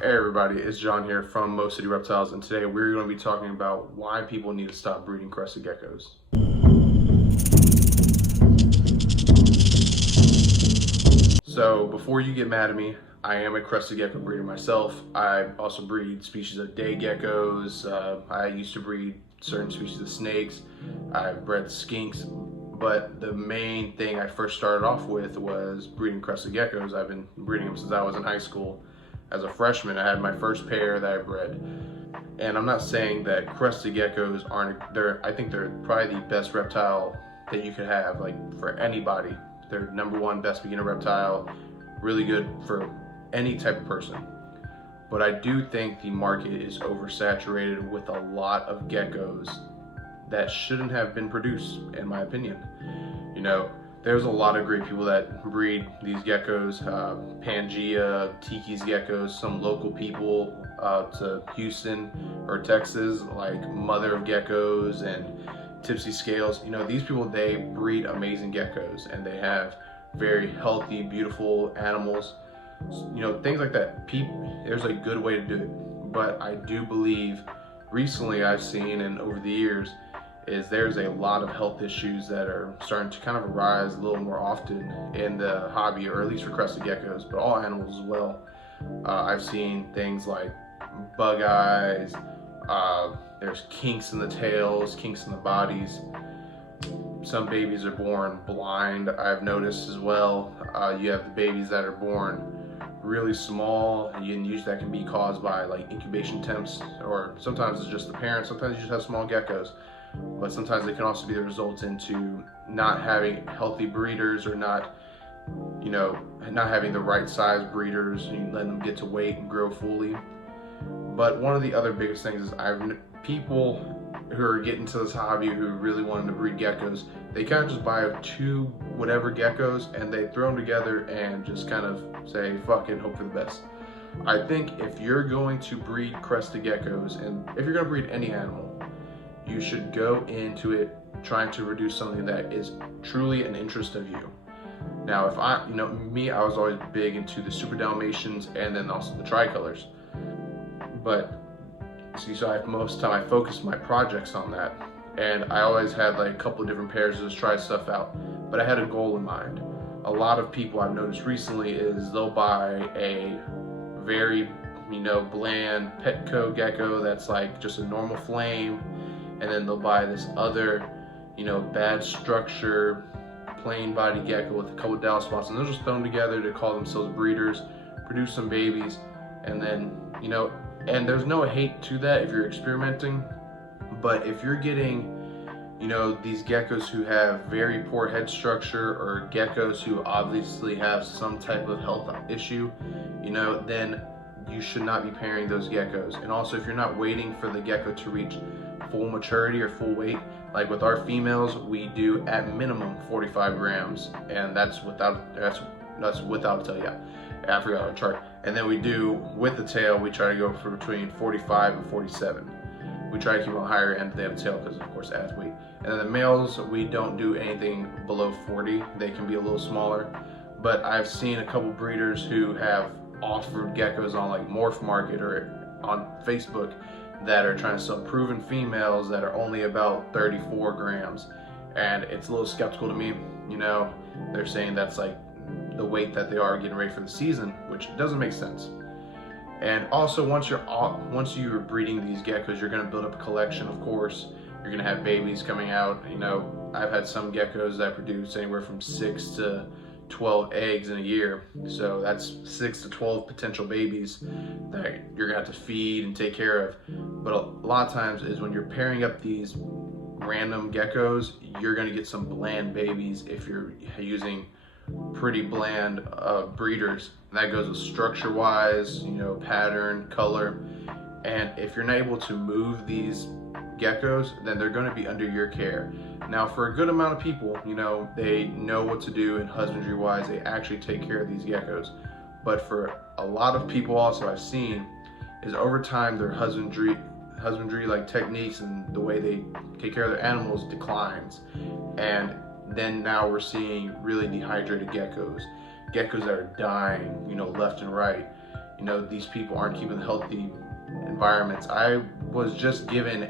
Hey everybody, it's John here from Most City Reptiles, and today we're going to be talking about why people need to stop breeding crested geckos. So before you get mad at me, I am a crested gecko breeder myself. I also breed species of day geckos. I used to breed certain species of snakes. I've bred skinks, but the main thing I first started off with was breeding crested geckos. I've been breeding them since I was in high school. As a freshman, I had my first pair that I bred. And I'm not saying that crested geckos aren't, I think they're probably the best reptile that you could have, like for anybody. They're #1 best beginner reptile, really good for any type of person. But I do think the market is oversaturated with a lot of geckos that shouldn't have been produced, in my opinion. You know, there's a lot of great people that breed these geckos, Pangea, Tiki's geckos, some local people to Houston or Texas, like Mother of Geckos and Tipsy Scales. You know, these people, they breed amazing geckos and they have very healthy, beautiful animals. You know, things like that. There's a good way to do it. But I do believe recently I've seen, and over the years, is there's a lot of health issues that are starting to kind of arise a little more often in the hobby, or at least for crested geckos, but all animals as well. I've seen things like bug eyes, there's kinks in the tails, kinks in the bodies. Some babies are born blind, I've noticed as well. You have the babies that are born really small, and usually that can be caused by like incubation temps, or sometimes it's just the parents. Sometimes you just have small geckos, but sometimes it can also be the result into not having healthy breeders, or not having the right size breeders, and letting them get to weight and grow fully. But one of the other biggest things is people who are getting to this hobby, who really wanting to breed geckos, they kind of just buy 2 whatever geckos and they throw them together and just kind of say fuck it, hope for the best. I think if you're going to breed crested geckos, and if you're going to breed any animal, you should go into it trying to produce something that is truly an interest of you. Now, if I was always big into the Super Dalmatians and then also the tricolors. But so most of the time I focused my projects on that, and I always had like a couple of different pairs to just try stuff out, but I had a goal in mind. A lot of people I've noticed recently is they'll buy a very bland Petco gecko that's like just a normal flame, and then they'll buy this other bad structure plain body gecko with a couple of dowel spots, and they'll just throw them together to call themselves breeders, produce some babies, and then and there's no hate to that if you're experimenting. But if you're getting these geckos who have very poor head structure, or geckos who obviously have some type of health issue, then you should not be pairing those geckos. And also, if you're not waiting for the gecko to reach full maturity or full weight, like with our females, we do at minimum 45 grams, and that's without tail. Yeah, I forgot our chart. And then we do with the tail, we try to go for between 45 and 47. We try to keep on the higher end if they have a tail, because of course it adds weight. And then the males, we don't do anything below 40. They can be a little smaller, but I've seen a couple breeders who have offered geckos on like Morph Market or on Facebook that are trying to sell proven females that are only about 34 grams. And it's a little skeptical to me. They're saying that's like the weight that they are getting ready for the season, which doesn't make sense. And also, once you're breeding these geckos, you're going to build up a collection. Of course, you're going to have babies coming out. I've had some geckos that produce anywhere from 6 to 12 eggs in a year, so that's 6 to 12 potential babies that you're going to have to feed and take care of. But a lot of times is when you're pairing up these random geckos, you're going to get some bland babies if you're using pretty bland breeders. And that goes with structure wise, pattern, color. And if you're not able to move these geckos, then they're going to be under your care. Now, for a good amount of people, they know what to do, and husbandry wise, they actually take care of these geckos. But for a lot of people also, I've seen is over time their husbandry like techniques and the way they take care of their animals declines. And then now we're seeing really dehydrated geckos that are dying, left and right. you know, these people aren't keeping healthy environments. I was just given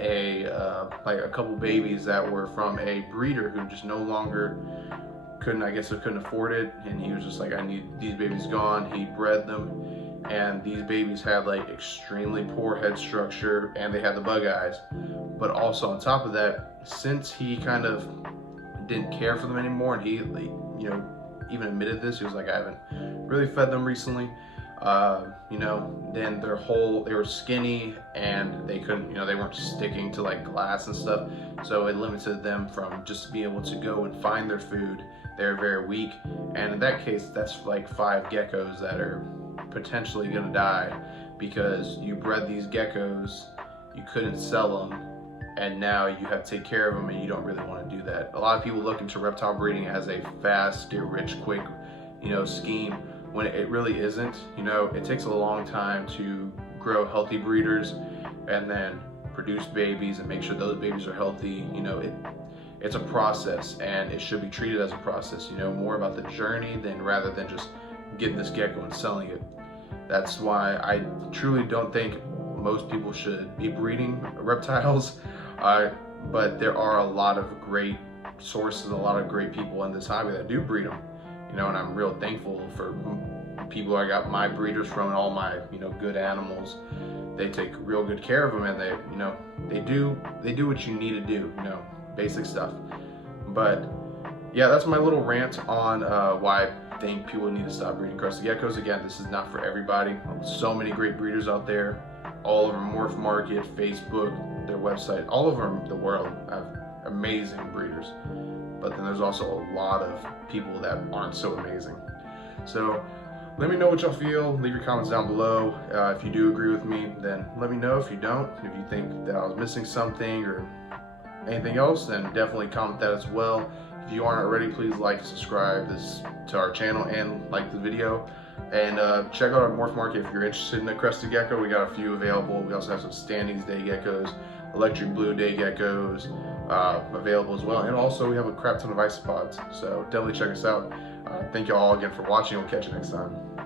like a couple babies that were from a breeder who just no longer couldn't, I guess, couldn't afford it, and he was just like, I need these babies gone. He bred them, and these babies had like extremely poor head structure, and they had the bug eyes. But also on top of that, since he kind of didn't care for them anymore, and he, like, you know, even admitted this, he was like, I haven't really fed them recently. You know, then they were skinny, and they couldn't, you know, they weren't sticking to like glass and stuff, so it limited them from just being able to go and find their food. They're very weak, and in that case, that's like 5 geckos that are potentially gonna die because you bred these geckos, you couldn't sell them, and now you have to take care of them, and you don't really want to do that. A lot of people look into reptile breeding as a fast, get rich quick, you know, scheme, when it really isn't. You know, it takes a long time to grow healthy breeders and then produce babies and make sure those babies are healthy. You know, it's a process, and it should be treated as a process, you know, more about the journey rather than just getting this gecko and selling it. That's why I truly don't think most people should be breeding reptiles, but there are a lot of great sources, a lot of great people in this hobby that do breed them, you know, and I'm real thankful for people I got my breeders from, and all my, you know, good animals. They take real good care of them, and they, you know, they do what you need to do, you know, basic stuff. But yeah, that's my little rant on why I think people need to stop breeding crested geckos. Again, this is not for everybody. So many great breeders out there, all over Morph Market, Facebook, their website, all over the world have amazing breeders. But then there's also a lot of people that aren't so amazing. So let me know what y'all feel. Leave your comments down below. If you do agree with me, then let me know. If you don't, if you think that I was missing something or anything else, then definitely comment that as well. If you aren't already, please like and subscribe to our channel and like the video. And check out our Morph Market if you're interested in a crested gecko. We got a few available. We also have some standings day geckos, electric blue day geckos available as well. And also we have a crap ton of isopods. So definitely check us out. Thank you all again for watching. We'll catch you next time.